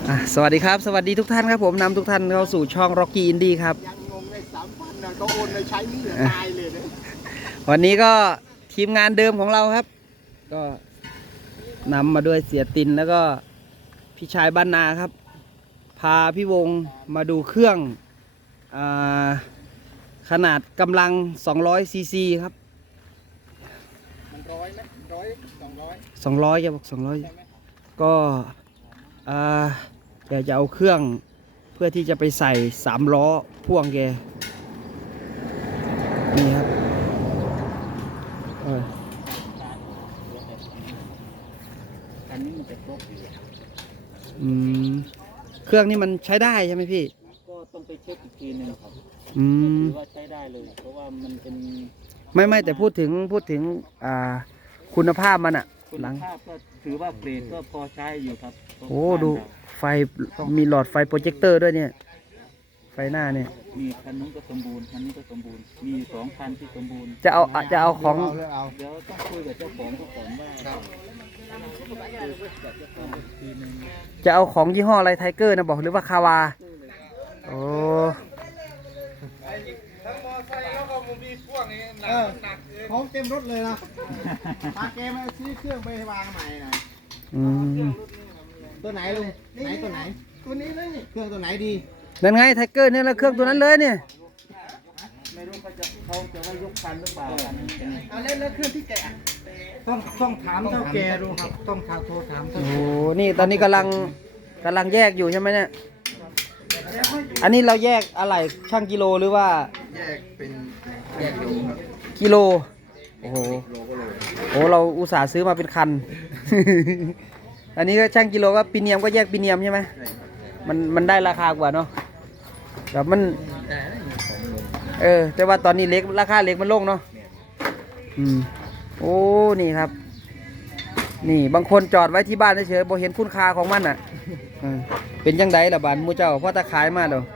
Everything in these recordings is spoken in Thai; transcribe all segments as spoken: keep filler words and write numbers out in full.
อ่ะสวัสดีครับสวัสดีทุกท่านครับผมนำทุกท่านเข้าสู่ช่อง Rocky Indie ครับยังงงในสามพันนะก็โอนไปใช้นี่ตายเลยนะวันนี้ก็ทีมงานเดิมของเราครับก็นำมาด้วยเสียตินแล้วก็พี่ชายบ้านนาครับพาพี่วงมาดูเครื่องอ่าขนาดกำลังสองร้อยซีซีครับมันร้อยไหมร้อยสองร้อยสองร้อยจะบอกสองร้อยก็อ่าแกจะเอาเครื่องเพื่อที่จะไปใส่สามล้อพ่วงแกนี่ครับอันนี้มันจะครบอยู่อืมเครื่องนี้มันใช้ได้ใช่ไหมพี่ก็ต้องไปเช็คอีกทีนึงครับอืมถือว่าใช้ได้เลยเพราะว่ามันเป็นไม่ไม่แต่พูดถึงพูดถึงอ่าคุณภาพมันอะคุณภาพก็ถือว่าเกรดก็พอใช้อยู่ครับโอ้ดูไฟมีหลอดไฟโปรเจคเตอร์ด้วยเนี่ยไฟหน้าเนี่ยมีคันนู้นก็สมบูรณ์คันนี้ก็สมบูรณ์มีสองคันที่สมบูรณ์จะเอาจะเอาของเดี๋ยวต้องคุยกับเจ้าของเขาก่อนว่าจะเอาของยี่ห้ออะไรไทเกอร์นะบอกหรือว่าคาวาโอ้ทั้งมอไซค์แล้วก็มีพ่วงนี่หนักหนักเลยของเต็มรถเลยนะปาแกมาซื้อเครื่องไปวางใหม่หน่อยอืมตัวไหนลุงไหนตัวไหนตัวนี้เลยเครื่องตัวไหนดีนั่นไงไทเกอร์เนี่ยแล้วเครื่องตัวนั้นเลยเนี่ยไม่รู้เขาจะเขาจะว่ายกคันหรือเปล่าเอาเล่นแล้วเครื่องที่แกะต้องต้องถามเจ้าแกดูครับต้องถามโทรถามเจ้าโอ้นี่ตอนนี้กำลังกำลังแยกอยู่ใช่ไหมเนี่ยอันนี้เราแยกอะไรช่างกิโลหรือว่าแยกเป็นแยกโลครับกิโลโอ้โหโอ้เราอุตส่าห์ซื้อมาเป็นคัน อันนี้ก็ช่างกิโลก็ปีเนียมก็แยกปีเนียมใช่ไหมมันมันได้ราคากว่าเนาะแต่มันเออแต่ว่าตอนนี้เล็กราคาเล็กมันลงเนาะอืมโอ้นี่ครับนี่บางคนจอดไว้ที่บ้านเฉยๆบ่เห็นคุณค่าของมันอ่ะเป็นยังไงล่ะบ้านมูเจ้าพ่อตะขายมาเด้อ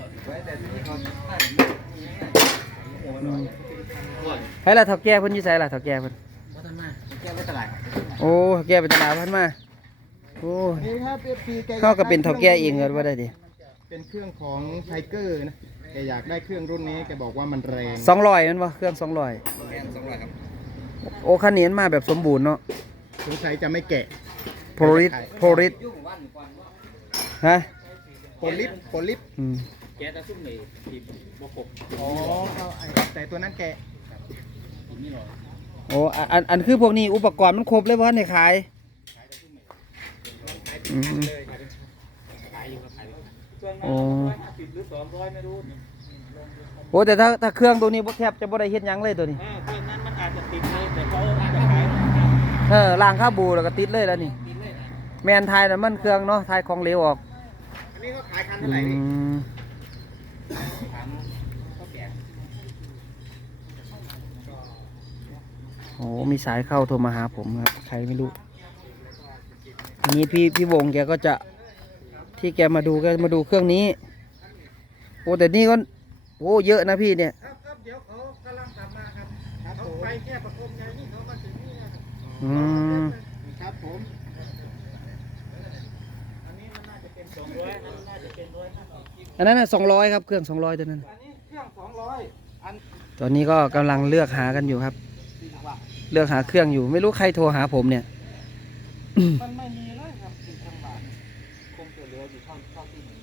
ให้ละเท่าแก่เพิ่นอยู่ไสล่ะเท่าแก่เพิ่นวัฒนาแก้ไว้ตลาดโอ้แก่ไปตลาดเพิ่นมาโอ้เขาก็เป็นเท่าแก่เองเลยว่าได้ดิเป็นเครื่องของไทเกอร์นะแกอยากได้เครื่องรุ่นนี้แกบอกว่ามันแรงสองร้อยมันวะเครื่องสองร้อยแรงสองร้อยครับโอ้คันนี้มาแบบสมบูรณ์เนาะสงสัยจะไม่แกะโพลิสโพลิสฮะโพลิสโพลิสอืมแกะตะซุ่มเลยทีบกบอ๋อแต่ตัวนั้นแกะโอ้อันอันคือพวกนี้อุปกรณ์มันครบเลยว่าในขายอืมโอ้โหแต่ถ้าถ้าเครื่องตัวนี้แทบจะบ่ได้เฮ็ดยังเลยตัวนี้เครื่องนั้นมันอาจจะติดเลยแต่เขาจะขายเออล้างข้าวบูแล้วก็ติดเลยแล้วนี่แมนไทยน่ะมันเครื่องเนาะไทยของเหลวออกอันนี้เขาขายคันเท่าไหร่นี่โอ้มีสายเข้าโทรมาหาผมครับใครไม่รู้อันนี้พี่พี่วงแกก็จะที่แกมาดูแกมาดูเครื่องนี้โอ้แต่นี่ก็โอ้เยอะนะพี่เนี่ยครับเดี๋ยวเขากำลังกลับมาครับเขาไปแค่ประคมไงนี่เขามาถึงนี่นะครับอืมครับผมอันนี้มันน่าจะเป็นสองร้อยนั่นน่าจะเป็นร้อยห้าสิบอันนั้นน่ะสองร้อยครับเครื่องสองร้อยตัวนั้นอันนี้เครื่องสองร้อยอันตอนนี้ก็กำลังเลือกหากันอยู่ครับเลือกหาเครื่องอยู่ไม่รู้ใครโทรหาผมเนี่ยมันไม่มีเลยครับสี่จังหวัดคงจะเหลืออยู่เท่าเท่าที่หนึ่ง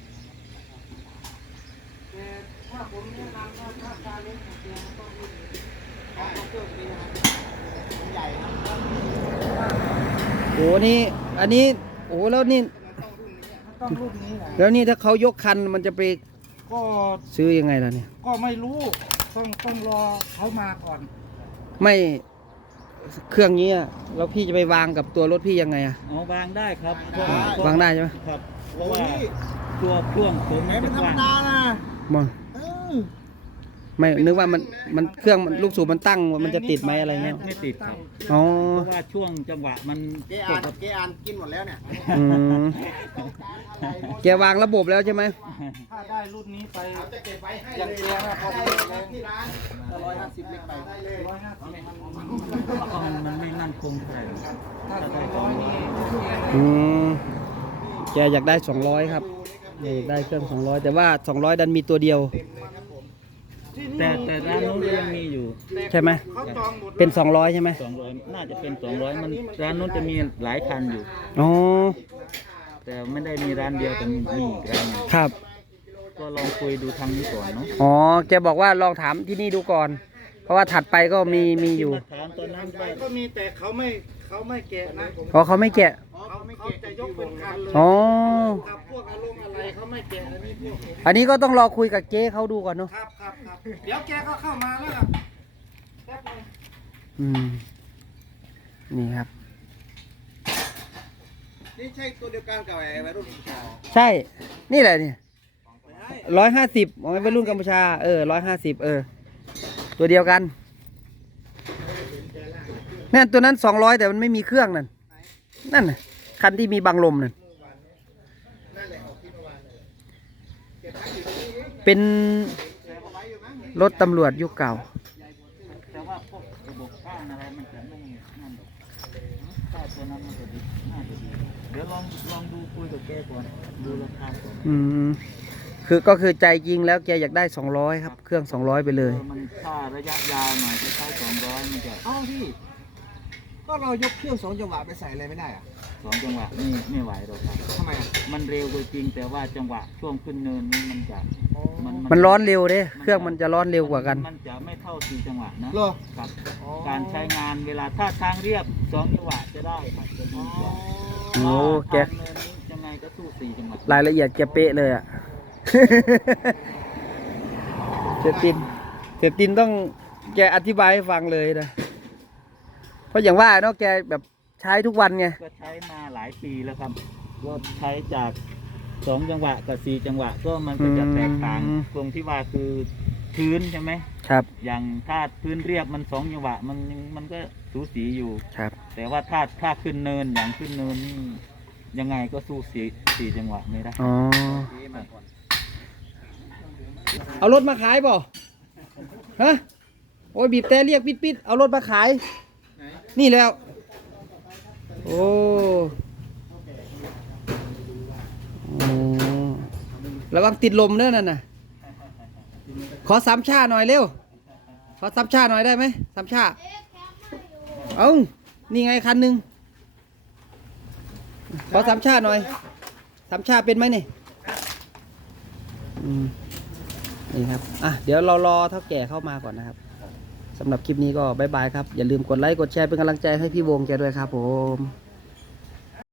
แต่ถ้าผมแนะนำว่าถ้าการเล่นของเตียงต้องรุ่นนี้เอาเครื่องนี้นะใหญ่นะโอ้นี่อันนี้โอ้แล้วนี่ต้องรุ่นนี้แล้วนี่ถ้าเขายกคันมันจะไปก็ซื้อยังไงล่ะเนี่ยก็ไม่รู้ต้องต้องรอเขามาก่อนไม่เครื่องนี้แล้วพี่จะไปวางกับตัวรถพี่ยังไงอะอ๋อวางได้ครับวางได้ใช่ไหมครับเพราะว่าตัวเครื่องผมมันธรรมดานะมองไม่นึกว่ามันมันเครื่องลูกสูบมันตั้งมันจะติดไหมอะไรเงี้ยไม่ติดครับอ๋อเพราะว่าช่วงจังหวะมันเกอันเกอันกินหมดแล้วเนี่ยอืมแกวางระบบแล้วใช่ไหมถ้าได้รุ่นนี้ไปจะเก็บไว้ให้ยังเกลียร์พอดีเลยที่ร้านร้อยห้าสิบเล็กไปได้เลยร้อยห้าสิบมันมันไม่มั่นคงเท่าไหร่ถ้าได้ร้อยนี่อืมแกอยากได้สองร้อยครับอยากได้เครื่องสองร้อยแต่ว่าสองร้อยดันมีตัวเดียวแต่แต่ร้านนู้นก็ยังมีอยู่ใช่ไหมเขาจองหมดเป็นสองร้อยใช่ไหมสองร้อยน่าจะเป็นสองร้อยมันร้านนู้นจะมีหลายคันอยู่อ๋อแต่ไม่ได้มีร้านเดียวแต่มีมีอีกร้านหนึ่งครับก็ลองคุยดูทางนี้ก่อนเนาะอ๋อแกบอกว่าลองถามที่นี่ดูก่อน เพราะว่าถัดไปก็มีมีอยู่มาถามตอนนั้นไปได้ก็มีแต่เขาไม่เขาไม่แกะนะอ๋อเขาไม่แกะเขาเขาจะยกเป็นคันเลยอ๋อครับพวกอารมณ์อะไรเขาไม่แกะอันนี้พวกอันนี้ก็ต้องรอคุยกับเจ๊เขาดูก่อนเนาะครับครับครับเดี๋ยวแกก็เข้ามาแล้วครับแป๊บนึงอืม นี่ครับนี่ใช่ตัวเดียวกันกับไอ้วัยรุ่นชอใช่ นี่แหละนี่ไม่ใช่ร้อยห้าสิบของวัยรุ่นกัมพูชา เออร้อยห้าสิบเออ ตัวเดียวกันนั่นตัวนั้นสองร้อยแต่มันไม่มีเครื่องนั่น นั่นน่ะคันที่มีบังลมนั่น เป็นรถตำรวจยุคเก่าแต่ว่าพวกระบบข้างอะไรมันจะไม่นั่นหรอกถ้าตัวนั้นมันจะดีน่าจะดีเดี๋ยวลองลองดูคุยกับแกก่อนดูราคาก่อนอืม คือก็คือใจจริงแล้วแกอยากได้สองร้อยครับ เครื่องสองร้อยไปเลยเออมันถ้าระยะยาวหน่อยจะใช้สองร้อยมันจะเอ้าพี่ก็เรายกเครื่องสองจังหวะไปใส่อะไรไม่ได้อะสองจังหวะนี่ไม่ไหวหรอกครับทำไมอ่ะมันเร็วกว่าจริงแต่ว่าจังหวะช่วงขึ้นเนินนี่มันจะมันมันร้อนเร็วเด้ เครื่องมันจะร้อนเร็วกว่ากันมันจะไม่เท่าสี่จังหวะนะเหรอครับอ๋อการใช้งานเวลาถ้าทางเรียบสองจังหวะจะได้ครับจะดีกว่าโอ้แกทางเนินนี้ยังไงก็สู้สี่จังหวะรายละเอียดแกเป๊ะเลยอ่ะ เสยตินเสยตินต้องแกอธิบายให้ฟังเลยนะ เพราะอย่างว่าเนาะแกแบบใช้ทุกวันไงก็ใช้มาหลายปีแล้วครับก็ใช้จากสองจังหวะกับสี่จังหวะ ก็มันก็จะแตกต่างอืมตรงที่ว่าคือพื้นใช่ไหมครับอย่างถ้าพื้นเรียบมันสองจังหวะมันยังมันก็สูสีอยู่ครับแต่ว่าถ้าถ้าขึ้นเนินอย่างขึ้นเนินนี่ยังไงก็สู้สี่สี่จังหวะไม่ได้อ๋อพี่มาก่อนเอารถมาขายบ่ฮะ โอ้ยบีบแต่เรียกปิดปิดเอารถมาขาย นี่แล้ว โอ้โอ้ระวังติดลมเด้อนั่นน่ะ ขอสามชาหน่อยเร็ว ขอสามชาหน่อยได้ไหมสามชา เอานี่ไงคันหนึ่งขอสามชาหน่อยสามชาเป็นไหมนี่อืมนี่ครับ อ่ะ เดี๋ยวเรารอเท่าแก่เข้ามาก่อนนะครับ สำหรับคลิปนี้ก็บายบายครับ อย่าลืมกดไลค์ กดแชร์เป็นกำลังใจให้พี่วงแกด้วยครับผม